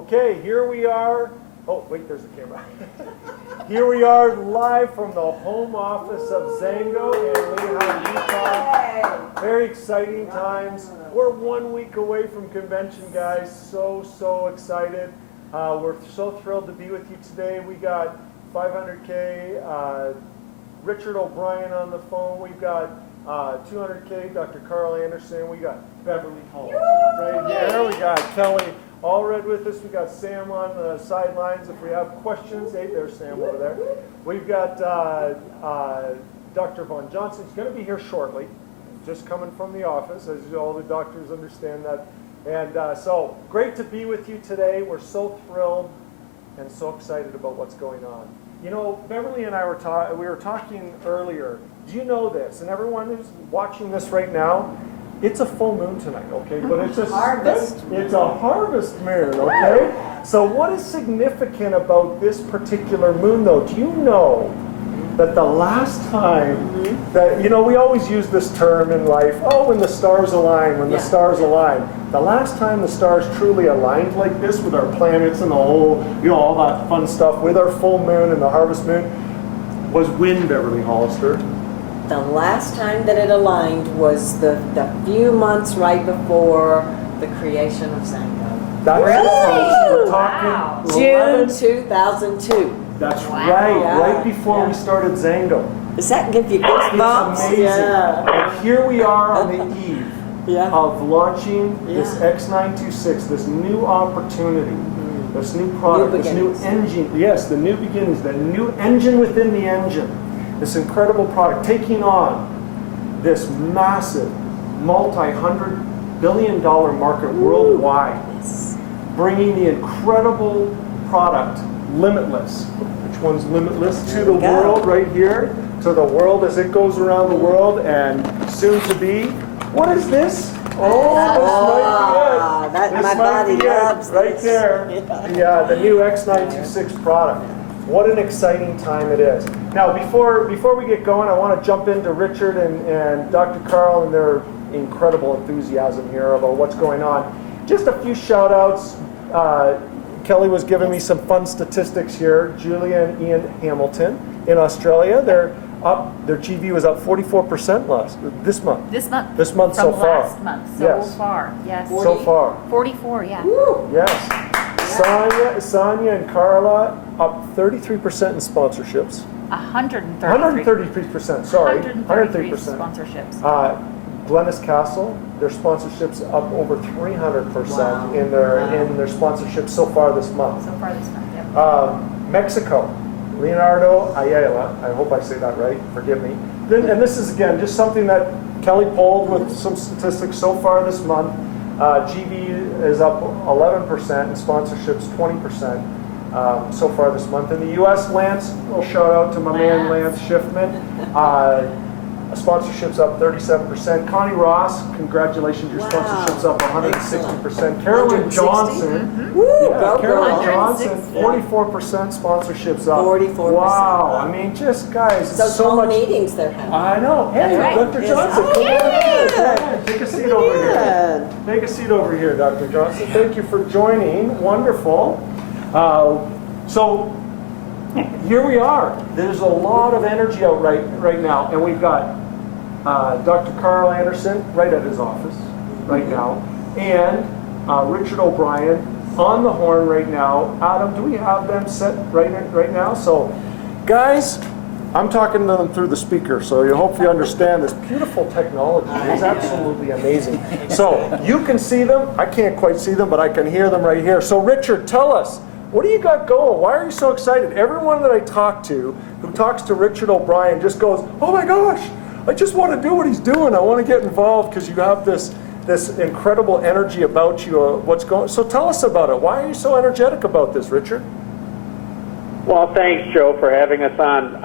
Okay, here we are. Oh, wait, there's a camera. Here we are live from the home office of Zango in Lehigh, Utah. Very exciting times. We're 1 week away from convention, guys. So excited. We're so thrilled to be with you today. We got 500K, Richard O'Brien on the phone. We've got 200K, Dr. Karl Anderson. We got Beverly Hall right there. We got Kelly Allred with us. We got Sam on the sidelines. If we have questions, hey, there's Sam over there. We've got Dr. Von Johnson. He's going to be here shortly, just coming from the office, as all the doctors understand that. And so great to be with you today. We're so thrilled and so excited about what's going on. You know, Beverly and I were talking earlier. Do you know this? And everyone who's watching this right now, it's a full moon tonight, okay? But it's a harvest. It's a harvest moon, okay? So what is significant about this particular moon, though? Do you know that the last time that, you know, we always use this term in life, oh, when the stars align, when the stars align. The last time the stars truly aligned like this with our planets and the whole, you know, all that fun stuff with our full moon and the harvest moon was when, Beverly Hollister? The last time that it aligned was the few months right before the creation of Zango. That's really? We're talking June 2002. That's right before we started Zango. Does that give you goosebumps? It's amazing. Yeah. And here we are on the eve of launching this X926, this new opportunity, this new product, this new engine. Yes, the new beginnings, the new engine within the engine. This incredible product, taking on this massive, multi-$100 billion market worldwide, bringing the incredible product, Limitless. Which one's Limitless? To the world right here, to the world as it goes around the world, and soon to be. What is this? Oh, this might be it. Right there. Yeah, the new X926 product. What an exciting time it is. Now, before we get going, I want to jump into Richard and Dr. Karl and their incredible enthusiasm here about what's going on. Just a few shout outs. Kelly was giving me some fun statistics here. Julia and Ian Hamilton in Australia, their GV was up 44% this month. This month so far. Last month so far. Yes. 40? So far. 44, yeah. Woo. Yes. Sonia and Carla up 33% in sponsorships. 133%. Sorry. 133% sponsorships. Glennis Castle, their sponsorships up over 300% in their sponsorships so far this month. Mexico, Leonardo Ayala, I hope I say that right, forgive me. And this is again just something that Kelly polled with some statistics so far this month. GV is up 11% and sponsorships 20% so far this month. In the US, Lance, a little shout out to my man Lance Schiffman. Sponsorships up 37%. Connie Ross, congratulations, your sponsorships up 160%. Carolyn Johnson, Carolyn Johnson, 44% sponsorships up. 44%. Wow, I mean, just guys, so much meetings they're having. I know. Hey, Dr. Johnson, come on. Take a seat over here. Take a seat over here, Dr. Johnson. Thank you for joining. Wonderful. So here we are. There's a lot of energy out right now, and we've got Dr. Karl Anderson right at his office right now, and Richard O'Brien on the horn right now. Adam, do we have them set right now? So, guys, I'm talking to them through the speaker, so you hopefully understand this beautiful technology. It's absolutely amazing. So you can see them. I can't quite see them, but I can hear them right here. So, Richard, tell us. What do you got going? Why are you so excited? Everyone that I talk to who talks to Richard O'Brien just goes, oh my gosh, I just want to do what he's doing. I want to get involved because you have this incredible energy about you. What's going? So tell us about it. Why are you so energetic about this, Richard? Well, thanks, Joe, for having us on.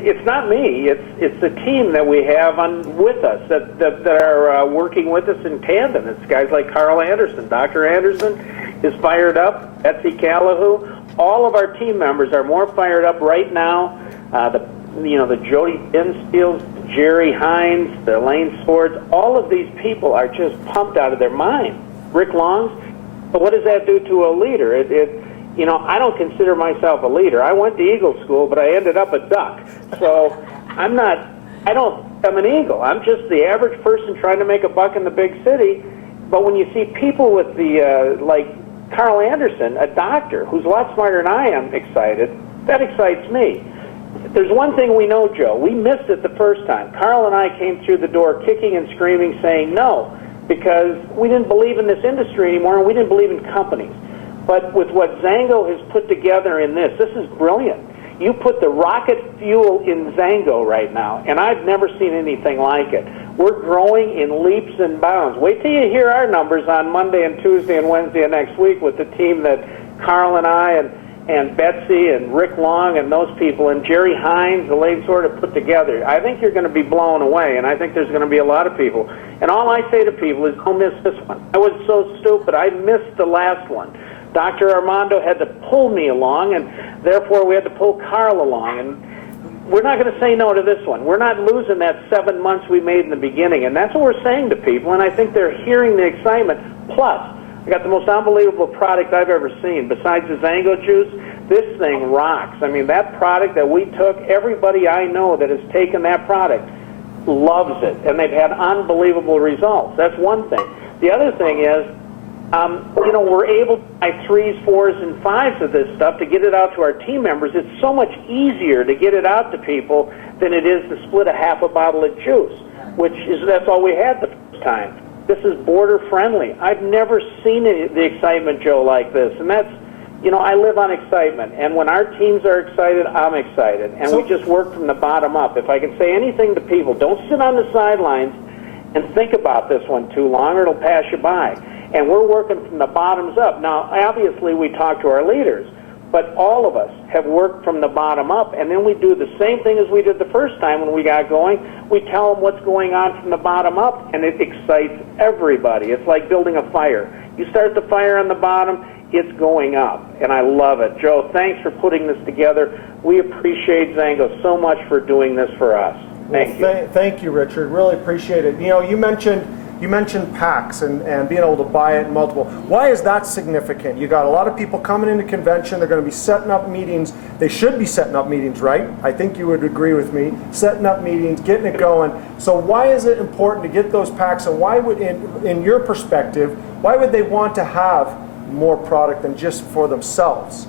It's not me. It's the team that we have with us that are working with us in tandem. It's guys like Karl Anderson, Dr. Anderson is fired up, Betsy Calahoo. All of our team members are more fired up right now. The Jody Insteels, Jerry Hines, the Lane Swords, all of these people are just pumped out of their mind. Rick Longs, But what does that do to a leader? You know, I don't consider myself a leader. I went to Eagle School, but I ended up a duck. So I'm an eagle. I'm just the average person trying to make a buck in the big city. But when you see people with like Karl Anderson, a doctor, who's a lot smarter than I am, excited, that excites me. There's one thing we know, Joe. We missed it the first time. Karl and I came through the door kicking and screaming, saying no, because we didn't believe in this industry anymore, and we didn't believe in companies. But with what Zango has put together in this is brilliant. You put the rocket fuel in Zango right now, and I've never seen anything like it. We're growing in leaps and bounds. Wait till you hear our numbers on Monday and Tuesday and Wednesday of next week with the team that Karl and I and Betsy and Rick Long and those people and Jerry Hines, the late sort of put together. I think you're going to be blown away, and I think there's going to be a lot of people. And all I say to people is, don't miss this one. I was so stupid. I missed the last one. Dr. Armando had to pull me along, and therefore we had to pull Karl along. And we're not going to say no to this one. We're not losing that 7 months we made in the beginning, and that's what we're saying to people, and I think they're hearing the excitement. Plus, I got the most unbelievable product I've ever seen. Besides the Zango juice, this thing rocks. I mean, that product that we took, everybody I know that has taken that product loves it, and they've had unbelievable results. That's one thing. The other thing is, you know, we're able to buy 3s, 4s, and 5s of this stuff to get it out to our team members. It's so much easier to get it out to people than it is to split a half a bottle of juice, that's all we had the first time. This is border friendly. I've never seen the excitement, Joe, like this, and that's, you know, I live on excitement, and when our teams are excited, I'm excited, and we just work from the bottom up. If I can say anything to people, don't sit on the sidelines and think about this one too long, or it'll pass you by. And we're working from the bottoms up. Now, obviously, we talk to our leaders, but all of us have worked from the bottom up, and then we do the same thing as we did the first time when we got going. We tell them what's going on from the bottom up, and it excites everybody. It's like building a fire. You start the fire on the bottom, it's going up, and I love it. Joe, thanks for putting this together. We appreciate Zango so much for doing this for us. Thank you. Thank you, Richard. Really appreciate it. You know, you mentioned packs and being able to buy it in multiple. Why is that significant? You got a lot of people coming into convention. They're going to be setting up meetings. They should be setting up meetings, right? I think you would agree with me. Setting up meetings, getting it going. So why is it important to get those packs, and why would, in your perspective, why would they want to have more product than just for themselves?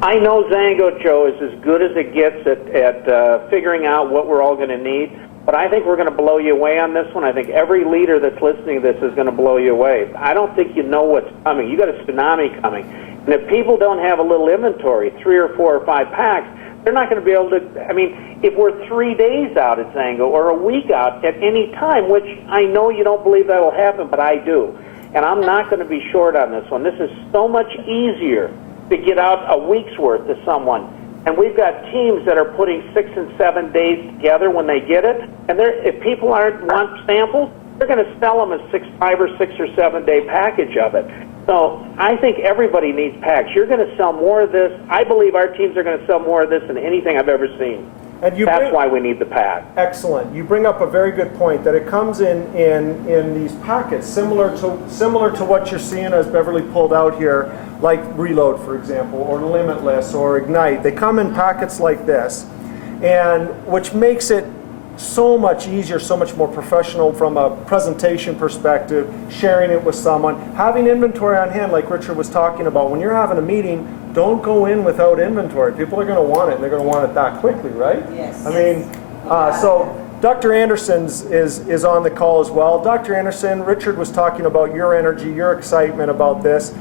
I know Zango, Joe, is as good as it gets at figuring out what we're all going to need. But I think we're going to blow you away on this one. I think every leader that's listening to this is going to blow you away. I don't think you know what's coming. You got a tsunami coming. And if people don't have a little inventory, 3 or 4 or 5 packs, they're not going to be able to, I mean, if we're 3 days out at Zango or a week out at any time, which I know you don't believe that will happen, but I do. And I'm not going to be short on this one. This is so much easier to get out a week's worth to someone. And we've got teams that are putting 6 and 7 days together when they get it. And if people want samples, they're going to sell them a 5 or 6 or 7 day package of it. So I think everybody needs packs. You're going to sell more of this. I believe our teams are going to sell more of this than anything I've ever seen. And that's why we need the pack. Excellent. You bring up a very good point that it comes in these packets similar to what you're seeing as Beverly pulled out here, like Reload, for example, or Limitless or Ignite. They come in packets like this, and which makes it so much easier, so much more professional from a presentation perspective, sharing it with someone, having inventory on hand like Richard was talking about. When you're having a meeting, don't go in without inventory. People are going to want it, and they're going to want it that quickly, right? Yes. I mean, so Dr. Anderson is on the call as well. Dr. Anderson, Richard was talking about your energy, your excitement about this.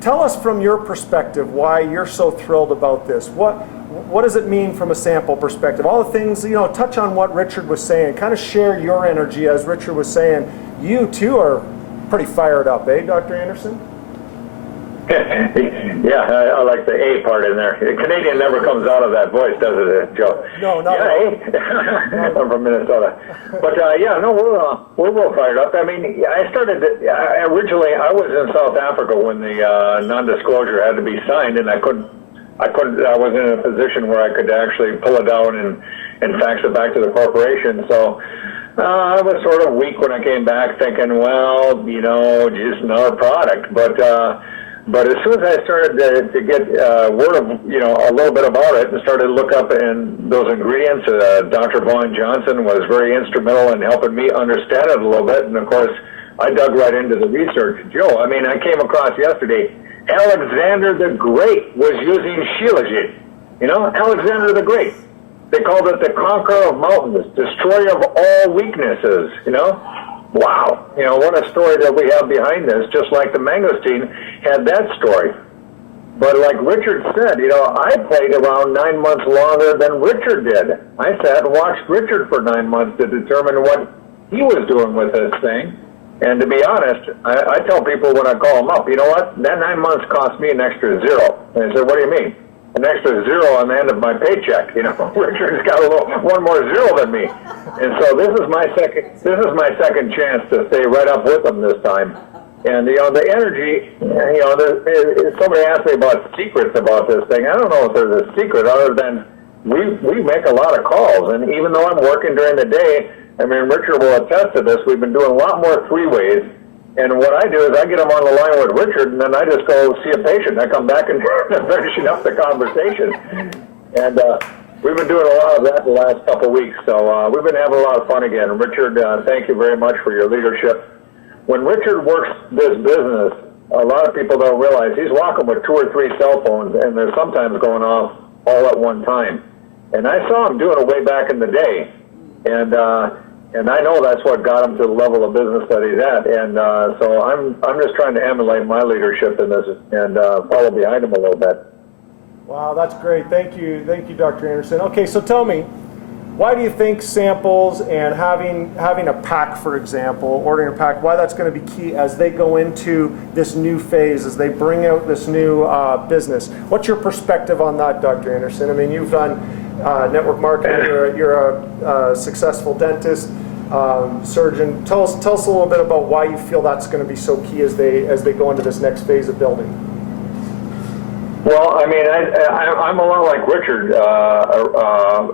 Tell us from your perspective why you're so thrilled about this. What does it mean from a sample perspective? All the things, you know, touch on what Richard was saying. Kind of share your energy, as Richard was saying. You too are pretty fired up, eh, Dr. Anderson? Yeah, I like the A part in there. The Canadian never comes out of that voice, does it, Joe? No, not at all. I'm from Minnesota. But we're real fired up. I mean, I started originally. I was in South Africa when the non-disclosure had to be signed, and I wasn't in a position where I could actually pull it down and fax it back to the corporation. So I was sort of weak when I came back, thinking, well, just another product. But as soon as I started to get word of, a little bit about it and started to look up in those ingredients, Dr. Vaughn Johnson was very instrumental in helping me understand it a little bit. And of course, I dug right into the research. Joe, I came across yesterday, Alexander the Great was using shilajit. Alexander the Great. They called it the conqueror of mountains, destroyer of all weaknesses, Wow. What a story that we have behind this, just like the mangosteen had that story. But like Richard said, I played around 9 months longer than Richard did. I sat and watched Richard for 9 months to determine what he was doing with this thing. And to be honest, I tell people when I call them up, you know what? That 9 months cost me an extra zero. And they say, what do you mean? An extra zero on the end of my paycheck. Richard's got one more zero than me, and so this is my second chance to stay right up with them this time. And the energy, somebody asked me about secrets about this thing. I don't know if there's a secret other than we make a lot of calls, and even though I'm working during the day, Richard will attest to this. We've been doing a lot more three-ways. And what I do is I get them on the line with Richard, and then I just go see a patient. I come back and finishing up the conversation. And we've been doing a lot of that the last couple of weeks. So we've been having a lot of fun again. And Richard, thank you very much for your leadership. When Richard works this business, a lot of people don't realize he's walking with 2 or 3 cell phones, and they're sometimes going off all at one time. And I saw him doing it way back in the day. And I know that's what got him to the level of business that he's at. And so I'm just trying to emulate my leadership in this and follow behind him a little bit. Wow, that's great. Thank you, Dr. Anderson. Okay, so tell me, why do you think samples and having a pack, for example, ordering a pack, why that's going to be key as they go into this new phase, as they bring out this new business? What's your perspective on that, Dr. Anderson? You've done network marketing. You're a successful dentist, surgeon. Tell us a little bit about why you feel that's going to be so key as they go into this next phase of building. Well, I'm a lot like Richard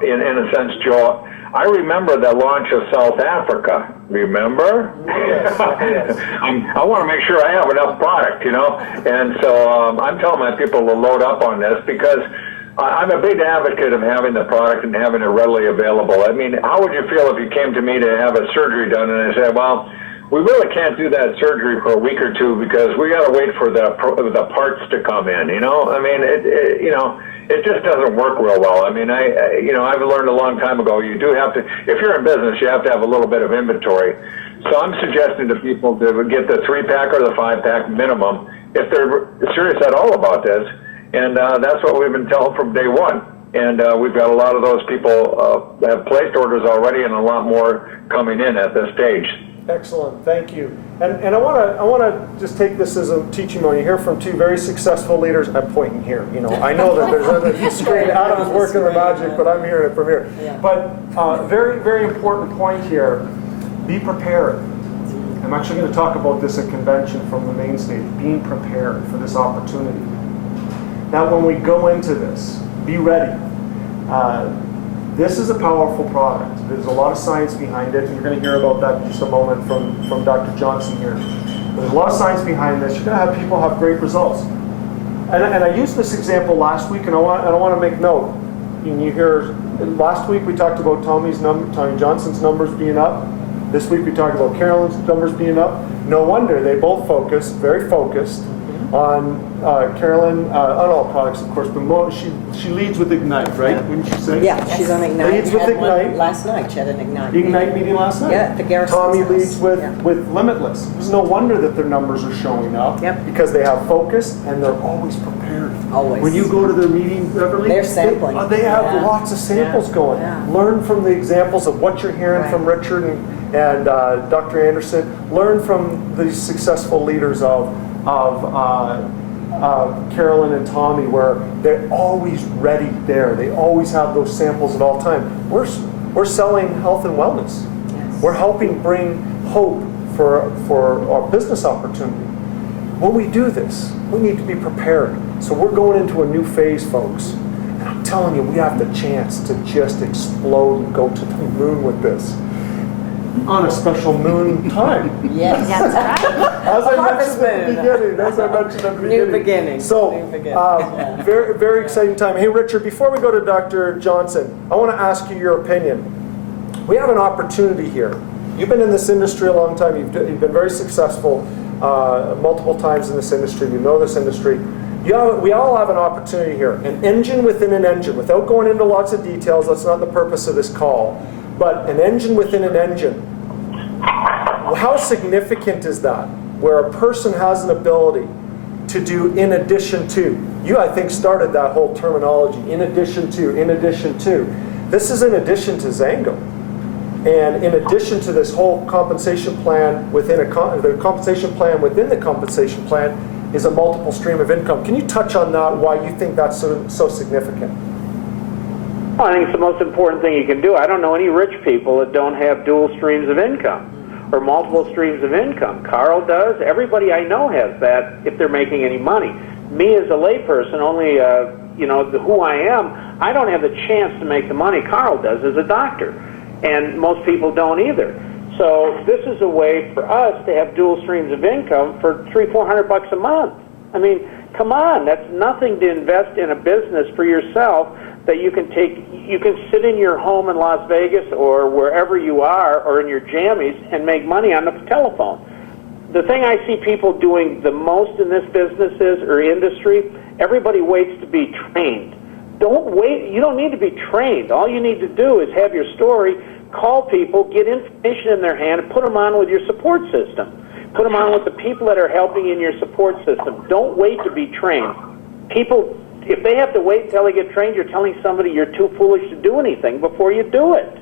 in a sense, Joe. I remember the launch of South Africa. Remember? Yes. I want to make sure I have enough product, And so I'm telling my people to load up on this because I'm a big advocate of having the product and having it readily available. How would you feel if you came to me to have a surgery done and I said, well, we really can't do that surgery for a week or two because we got to wait for the parts to come in, it just doesn't work real well. I've learned a long time ago, you do have to, if you're in business, you have to have a little bit of inventory. So I'm suggesting to people to get the 3-pack or the 5-pack minimum if they're serious at all about this. And that's what we've been telling from day one. And we've got a lot of those people have placed orders already and a lot more coming in at this stage. Excellent, thank you. And I want to just take this as a teaching moment. You hear from 2 very successful leaders. I'm pointing here. I know that there's other screen. Adam's working the magic, but I'm hearing it from here. Yeah. But very, very important point here. Be prepared. I'm actually going to talk about this at convention from the main stage. Being prepared for this opportunity. Now, when we go into this, be ready. This is a powerful product. There's a lot of science behind it, and you're going to hear about that in just a moment from Dr. Johnson here. But there's a lot of science behind this. You're going to have people have great results. And I used this example last week, and I want to make note. And you hear, last week we talked about Tommy Johnson's numbers being up. This week we talked about Carolyn's numbers being up. No wonder they both focused, very focused, on Carolyn, on all products, of course, but she leads with Ignite, right? Yeah. Wouldn't you say? Yeah, she's on Ignite. Leads with Had one Ignite. last night. She had an Ignite. Ignite meeting last night. Yeah, at the Garrison's Tommy house. leads with, Yeah. with Limitless. There's no wonder that their numbers are showing up. Yep. Because they have focus and they're always prepared. Always. When you go to their meeting, Beverly, They're sampling. they have Yeah. lots of samples Yeah. going. Yeah. Learn from the examples of what you're hearing Right. from Richard and Dr. Anderson. Learn from these successful leaders of Carolyn and Tommy, where they're always ready there. They always have those samples at all time. We're selling health and wellness. Yes. We're helping bring hope for our business opportunity. When we do this, we need to be prepared. So we're going into a new phase, folks. And I'm telling you, we have the chance to just explode and go to the moon with this. on a special moon time. Yes. That's right. As I Harvest mentioned at the moon. beginning, New beginning. So, New beginning. Yeah. very, very exciting time. Hey, Richard, before we go to Dr. Johnson, I want to ask you your opinion. We have an opportunity here. You've been in this industry a long time. You've been very successful multiple times in this industry. You know this industry. We all have an opportunity here. An engine within an engine. Without going into lots of details, that's not the purpose of this call. But an engine within an engine. How significant is that? Where a person has an ability to do in addition to. You, I think, started that whole terminology. In addition to, in addition to. This is in addition to Zango. And in addition to this whole compensation plan within the compensation plan within the compensation plan is a multiple stream of income. Can you touch on that, why you think that's so significant? Well, I think it's the most important thing you can do. I don't know any rich people that don't have dual streams of income or multiple streams of income. Karl does. Everybody I know has that if they're making any money. Me as a layperson, only who I am, I don't have the chance to make the money Karl does as a doctor. And most people don't either. So this is a way for us to have dual streams of income for $300-400 a month. I mean, come on, that's nothing to invest in a business for yourself that you can take. You can sit in your home in Las Vegas or wherever you are, or in your jammies, and make money on the telephone. The thing I see people doing the most in this business or industry, everybody waits to be trained. Don't wait. You don't need to be trained. All you need to do is have your story, call people, get information in their hand, and put them on with your support system. Put them on with the people that are helping in your support system. Don't wait to be trained. People, if they have to wait until they get trained, you're telling somebody you're too foolish to do anything before you do it.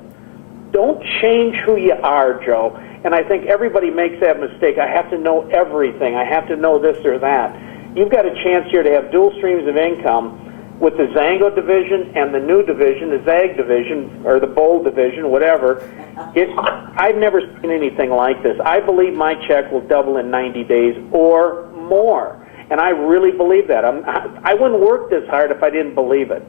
Don't change who you are, Joe. And I think everybody makes that mistake. I have to know everything. I have to know this or that. You've got a chance here to have dual streams of income with the Zango division and the new division, the ZAG division, or the Bold division, whatever. I've never seen anything like this. I believe my check will double in 90 days or more. And I really believe that. I wouldn't work this hard if I didn't believe it.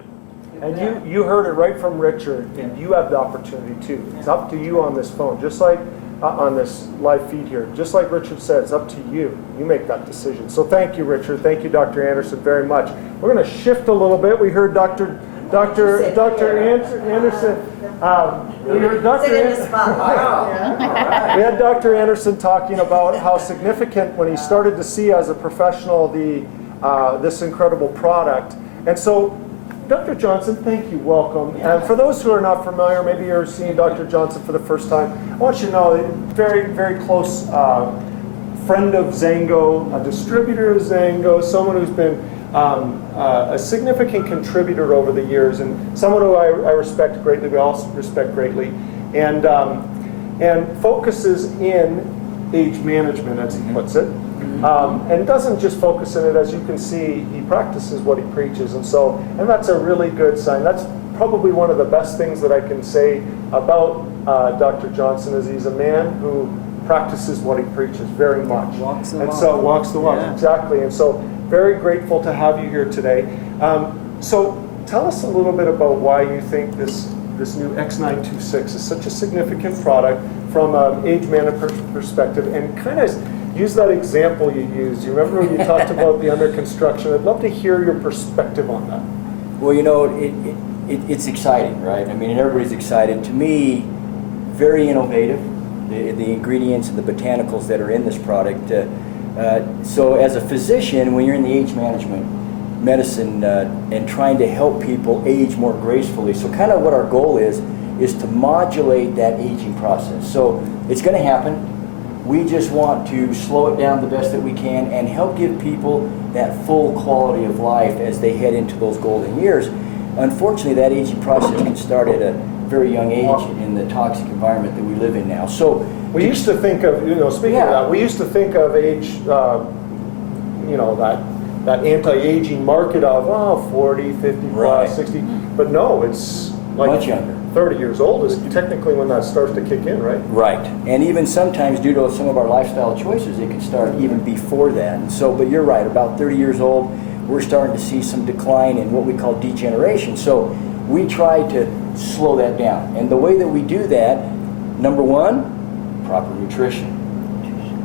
And you heard it right from Richard, and you have the opportunity too. It's up to you on this phone, just like on this live feed here. Just like Richard said, it's up to you. You make that decision. So thank you, Richard. Thank you, Dr. Anderson, very much. We're going to shift a little bit. We heard Dr. Anderson. We heard Dr. Sit in the spotlight. We had Dr. Anderson talking about how significant when he started to see as a professional this incredible product. And so, Dr. Johnson, thank you, welcome. And for those who are not familiar, maybe you're seeing Dr. Johnson for the first time, I want you to know, very, very close friend of Zango, a distributor of Zango, someone who's been a significant contributor over the years, and someone who I respect greatly, we all respect greatly, and focuses in age management, as he puts it. And doesn't just focus on it, as you can see, he practices what he preaches, and that's a really good sign. That's probably one of the best things that I can say about Dr. Johnson, is he's a man who practices what he preaches very much. Walks the walk, yeah. Exactly. And so very grateful to have you here today. So tell us a little bit about why you think this new X926 is such a significant product from an age management perspective, and kind of use that example you used. You remember when you talked about the under construction? I'd love to hear your perspective on that. Well, you know, it's exciting, right? I mean, everybody's excited. To me, very innovative, the ingredients and the botanicals that are in this product. So as a physician, when you're in the age management medicine and trying to help people age more gracefully, so kind of what our goal is to modulate that aging process. So it's going to happen. We just want to slow it down the best that we can and help give people that full quality of life as they head into those golden years. Unfortunately, that aging process can start at a very young age in the toxic environment that we live in now. So we used to think of, speaking of that, we used to think of age, that anti-aging market of 40, 50 plus, 60, but no, it's like much younger. 30 years old is technically when that starts to kick in, right? Right. And even sometimes due to some of our lifestyle choices, it can start even before that. And so, but you're right, about 30 years old, we're starting to see some decline in what we call degeneration. So we try to slow that down. And the way that we do that, number one, proper nutrition.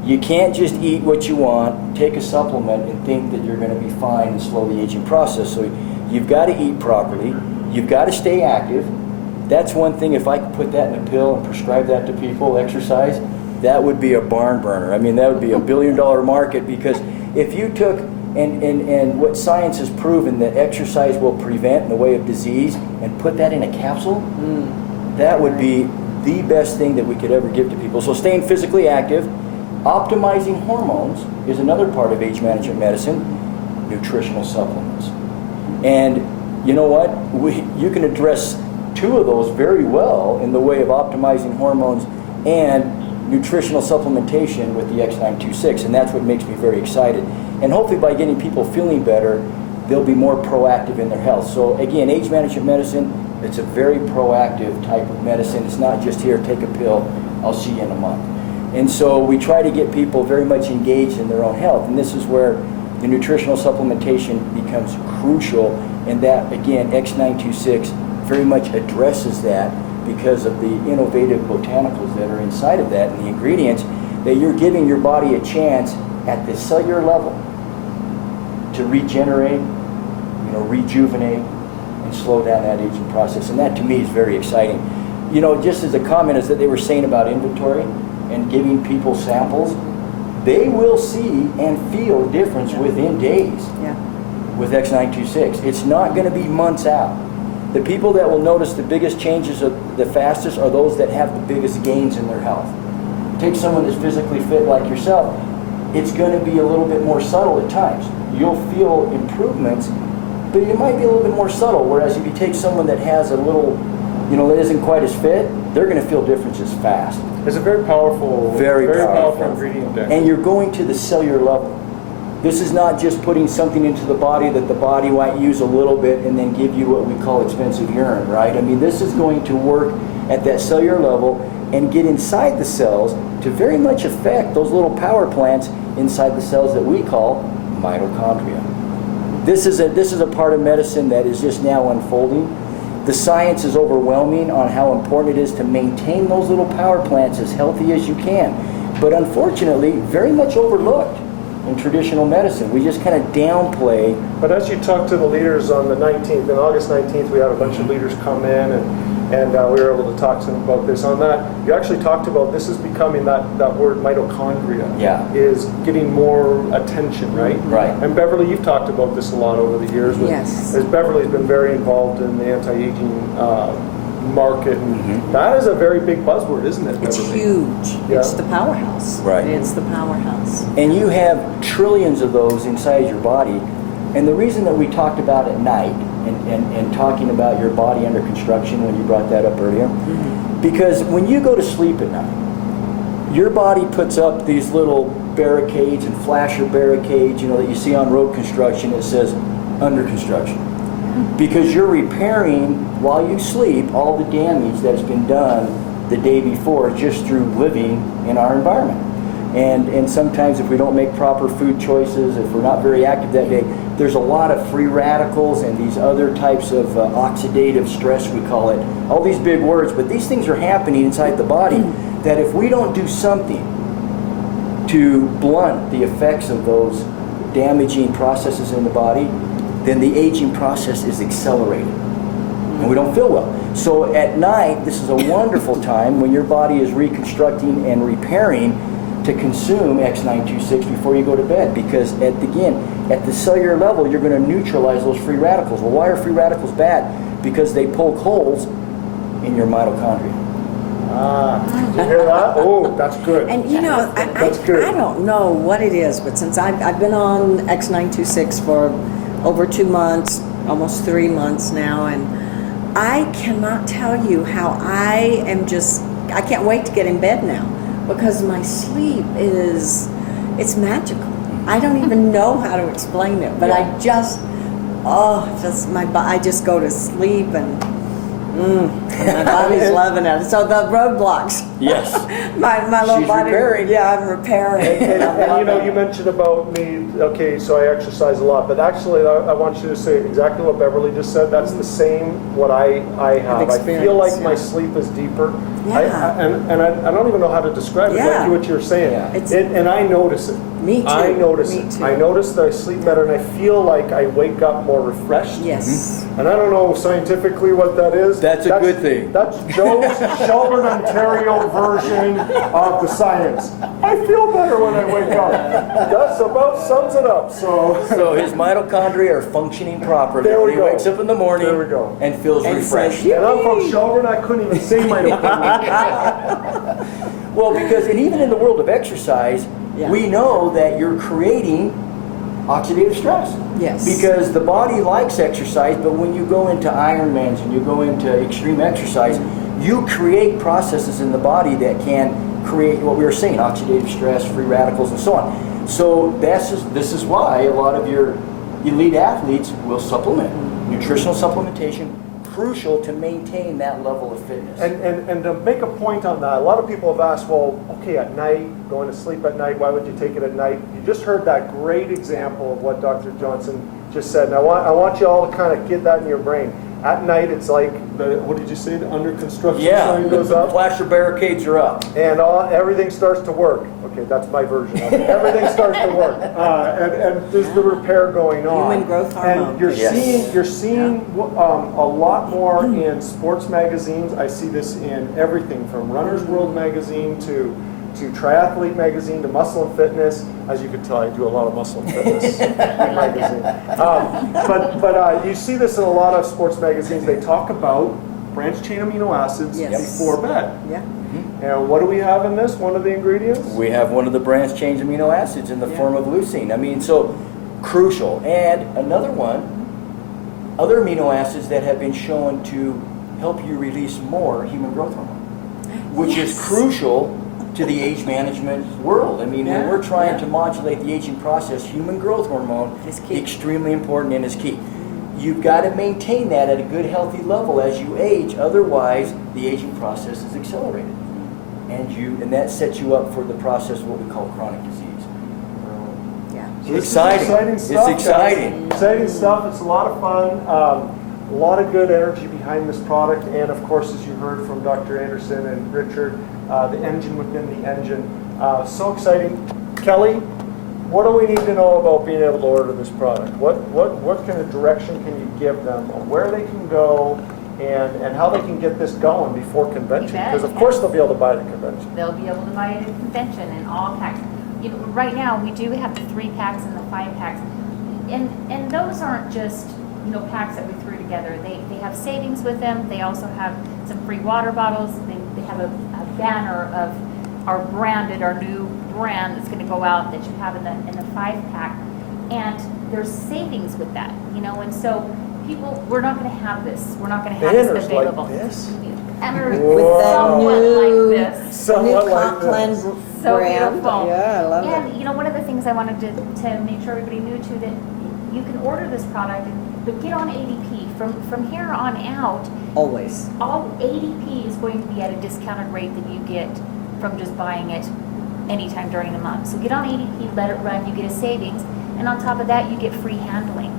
You can't just eat what you want, take a supplement, and think that you're going to be fine and slow the aging process. So you've got to eat properly. You've got to stay active. That's one thing. If I could put that in a pill and prescribe that to people, exercise, that would be a barn burner. I mean, that would be $1 billion market, because if you took, and what science has proven, that exercise will prevent in the way of disease, and put that in a capsule, that would be the best thing that we could ever give to people. So staying physically active, optimizing hormones is another part of age management medicine, nutritional supplements. And you know what? You can address two of those very well in the way of optimizing hormones and nutritional supplementation with the X926, and that's what makes me very excited. And hopefully by getting people feeling better, they'll be more proactive in their health. So again, age management medicine, it's a very proactive type of medicine. It's not just here, take a pill, I'll see you in a month. And so we try to get people very much engaged in their own health, and this is where the nutritional supplementation becomes crucial, and that, again, X926 very much addresses that because of the innovative botanicals that are inside of that and the ingredients, that you're giving your body a chance at the cellular level to regenerate, rejuvenate, and slow down that aging process. And that to me is very exciting. Just as a comment is that they were saying about inventory and giving people samples, they will see and feel difference within days with X926. It's not going to be months out. The people that will notice the biggest changes the fastest are those that have the biggest gains in their health. Take someone that's physically fit like yourself, it's going to be a little bit more subtle at times. You'll feel improvements, but it might be a little bit more subtle, whereas if you take someone that has a little, that isn't quite as fit, they're going to feel differences fast. It's a very powerful, very powerful ingredient there. And you're going to the cellular level. This is not just putting something into the body that the body might use a little bit and then give you what we call expensive urine, right? I mean, this is going to work at that cellular level and get inside the cells to very much affect those little power plants inside the cells that we call mitochondria. This is a part of medicine that is just now unfolding. The science is overwhelming on how important it is to maintain those little power plants as healthy as you can. But unfortunately, very much overlooked in traditional medicine. We just kind of downplay. But as you talk to the leaders on the 19th, on August 19th, we had a bunch of leaders come in, and we were able to talk to them about this. On that, you actually talked about this is becoming that word mitochondria is getting more attention, right? Right. And Beverly, you've talked about this a lot over the years. Yes. As Beverly's been very involved in the anti-aging market, and that is a very big buzzword, isn't it? It's Beverly? huge. Yeah. It's the powerhouse. Right. It's the powerhouse. And you have trillions of those inside your body. And the reason that we talked about at night and talking about your body under construction when you brought that up earlier, because when you go to sleep at night, your body puts up these little barricades and flasher barricades, that you see on road construction. It says under construction. Because you're repairing, while you sleep, all the damage that's been done the day before just through living in our environment. And sometimes if we don't make proper food choices, if we're not very active that day, there's a lot of free radicals and these other types of oxidative stress, we call it. All these big words, but these things are happening inside the body that if we don't do something to blunt the effects of those damaging processes in the body, then the aging process is accelerated and we don't feel well. So at night, this is a wonderful time when your body is reconstructing and repairing to consume X926 before you go to bed, because at the cellular level, you're going to neutralize those free radicals. Well, why are free radicals bad? Because they poke holes in your mitochondria. Did you hear that? Oh, that's good. And That's good. I don't know what it is, but since I've been on X926 for over 2 months, almost 3 months now, and I cannot tell you how I can't wait to get in bed now, because my sleep it's magical. I don't even know how to explain it, but I just go to sleep and my body's loving it. So the roadblocks. Yes. my little She's body. repairing. Yeah, I'm repairing. And you mentioned about me, okay, so I exercise a lot, but actually I want you to say exactly what Beverly just said. That's the same what I have. I feel like my sleep is deeper. Yeah. I don't even know how to describe Yeah. exactly what you're saying. Yeah. And I notice it. Me too. I notice Me it. too. I notice that I sleep better and I feel like I wake up more refreshed. Yes. And I don't know scientifically what that is. That's a good thing. That's Joe's Shelburne, Ontario version of the science. I feel better when I wake up. That's about sums it up. So his mitochondria are functioning properly. There we when he go. wakes up in the morning There we go. and feels And refreshed. says, And I'm from Shelburne, I couldn't even say mitochondria. Well, because and even in the world of exercise, Yeah. we know that you're creating oxidative stress. Yes. Because the body likes exercise, but when you go into Ironmans and you go into extreme exercise, you create processes in the body that can create what we were saying, oxidative stress, free radicals, and so on. So this is why a lot of your elite athletes will supplement. Nutritional supplementation, crucial to maintain that level of fitness. And to make a point on that, a lot of people have asked, well, okay, at night, going to sleep at night, why would you take it at night? You just heard that great example of what Dr. Johnson just said, and I want you all to kind of get that in your brain. At night, it's like, what did you say, the under construction sign goes the up? flasher barricades are up. And everything starts to work. Okay, that's my version of it. Everything starts to work, and there's the repair going on. Human growth hormone. And you're Yes. seeing a lot more in sports magazines. I see this in everything from Runner's World magazine to Triathlete magazine to Muscle and Fitness. As you can tell, I do a lot of Muscle and Fitness magazine. But you see this in a lot of sports magazines. They talk about branched chain amino acids Yes. before bed. Yeah. And what do we have in this? One of the ingredients? We have one of the branched chain amino acids in the form of leucine. I mean, so crucial. And another one, other amino acids that have been shown to help you release more human growth hormone, which is crucial to the age management world. I mean, when we're trying to modulate the aging process, human growth hormone Is key. extremely important and is key. You've got to maintain that at a good, healthy level as you age. Otherwise, the aging process is accelerated, and that sets you up for the process of what we call chronic disease. Yeah. So this is Exciting. It's exciting stuff. It's exciting. Guys. Exciting stuff. It's a lot of fun. A lot of good energy behind this product, and of course, as you heard from Dr. Anderson and Richard, the engine within the engine. So exciting. Kelly, what do we need to know about being able to order this product? What kind of direction can you give them on where they can go and how they can get this going before convention? bet, Because of course they'll be able to buy it at convention. They'll be able to buy it at convention in all packs. You know, right now, we do have the 3 packs and the 5 packs. And those aren't just, packs that we threw together. They have savings with them. They also have some free water bottles. They have a banner of our new brand that's going to go out that you have in the 5-pack. And there's savings with that, and so people, we're not going to have this. We're not going to have Banners this available. like this? Banners Whoa. somewhat like this. New Somewhat like Complan this. So brand. beautiful. Yeah, I love And it. one of the things I wanted to make sure everybody knew too, that you can order this product, but get on ADP. From here on out, Always. all ADP is going to be at a discounted rate that you get from just buying it anytime during the month. So get on ADP, let it run, you get a savings, and on top of that, you get free handling.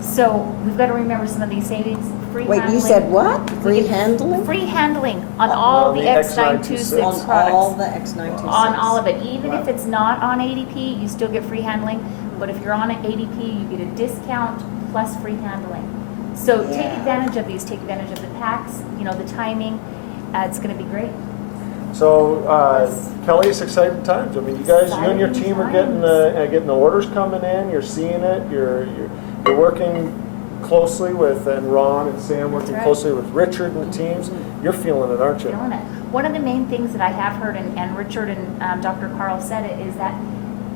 So we've got to remember some of these savings. Free Wait, handling. you said what? We Free get handling? Free handling on all On the the X926 X926 products. On all the X926. On all of it. Even if it's not on ADP, you still get free handling. But if you're on an ADP, you get a discount plus free handling. So take advantage of these. Take advantage of the packs, the timing. It's going to be great. So Kelly, it's exciting times. I mean, you and your team are getting the orders coming in. You're seeing it. You're working closely with Ron and Sam working closely with Richard and the teams. You're feeling it, aren't you? Feeling it. One of the main things that I have heard, and Richard and Dr. Karl said it, is that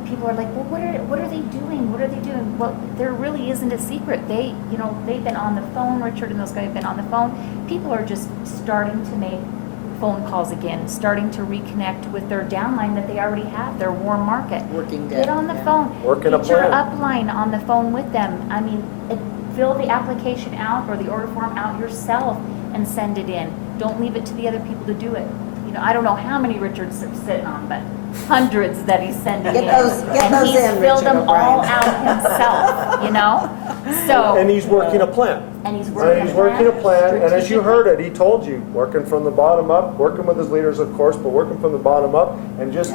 people are like, well, what are they doing? What are they doing? Well, there really isn't a secret. They've been on the phone. Richard and those guys have been on the phone. People are just starting to make phone calls again, starting to reconnect with their downline that they already have, their warm market. Working Get good. on the phone. Working a Get your plan. upline on the phone with them. I mean, fill the application out or the order form out yourself and send it in. Don't leave it to the other people to do it. I don't know how many Richard's sitting on, but hundreds that he's sending in. Get and those he's in, filled Richard them all O'Brien. out himself, So And he's working a plan. And he's working And he's working a plan, and as you strategically. heard it, he told you, working from the bottom up, working with his leaders, of course, but working from the bottom up, and just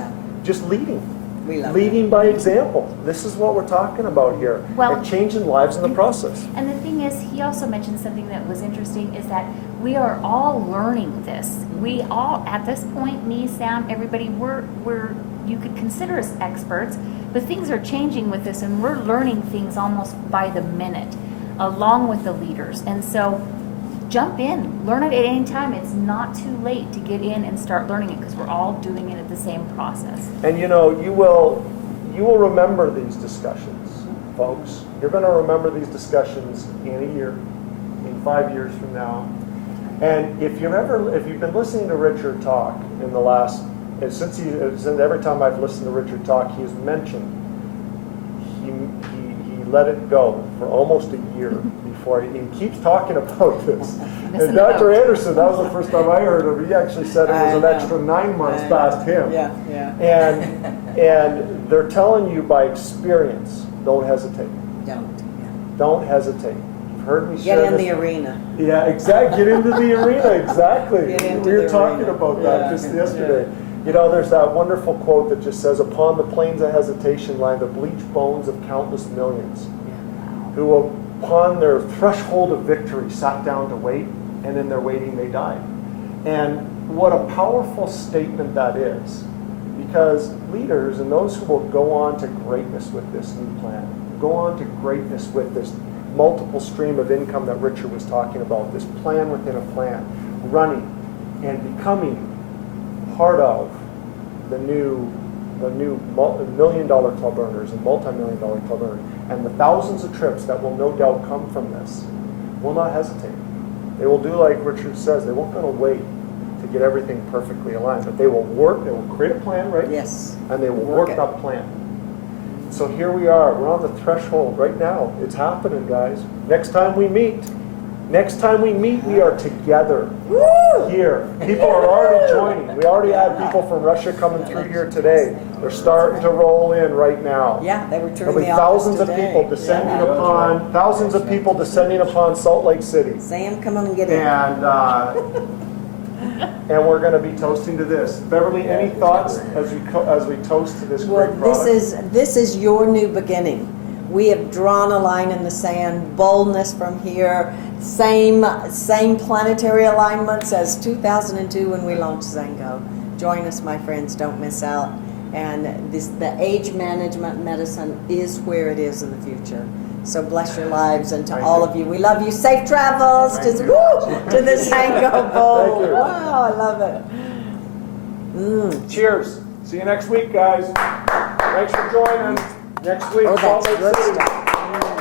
leading. We love Leading by example. This is what we're talking about here. Well- and changing lives in the process. And the thing is, he also mentioned something that was interesting, is that we are all learning this. We all, at this point, me, Sam, everybody, we're you could consider us experts, but things are changing with this, and we're learning things almost by the minute, along with the leaders. And so, jump in, learn it at any time. It's not too late to get in and start learning it, because we're all doing it at the same process. And you know, you will remember these discussions, folks. You're going to remember these discussions in a year, in 5 years from now. And if you've been listening to Richard talk in the last, since every time I've listened to Richard talk, he has mentioned he let it go for almost a year before he keeps talking about this. And Dr. Anderson, that was the first time I heard of it. He actually said it was an extra 9 months past him. Yeah. And they're telling you by experience, don't hesitate. Don't hesitate. You've heard me share Get in this. the arena. Yeah, exactly. Get into the arena, exactly. Get into We were the talking arena. about that just yesterday. You know, there's that wonderful quote that just says, upon the plains of hesitation lie the bleached bones of countless millions, who upon their threshold of victory sat down to wait, and in their waiting they died. And what a powerful statement that is, because leaders and those who will go on to greatness with this new plan, go on to greatness with this multiple stream of income that Richard was talking about, this plan within a plan, running and becoming part of the new million-dollar club earners and multi-million-dollar club earners, and the thousands of trips that will no doubt come from this, will not hesitate. They will do like Richard says. They won't going to wait to get everything perfectly aligned, but they will work. They will create a plan, right? Yes. And they will Work work it. that plan. So here we are. We're on the threshold right now. It's happening, guys. Next time we meet, we are together here. People are already joining. We already had people from Russia coming through here today. They're starting to roll in right now. Yeah, they were There'll touring be the office thousands of today. people descending upon Salt Lake City. Sam, come on and get in. And we're going to be toasting to this. Beverly, any thoughts as we toast to this Well, great product? this is your new beginning. We have drawn a line in the sand, boldness from here, same planetary alignments as 2002 when we launched Zango. Join us, my friends, don't miss out. And the age management medicine is where it is in the future. So bless your lives, and to all of you, we love you. Safe travels to the Zango Bowl. Thank you. Wow, I love it. Cheers. See you next week, guys. Thanks for joining. Next week, Oh, Salt that's Lake good City. stuff.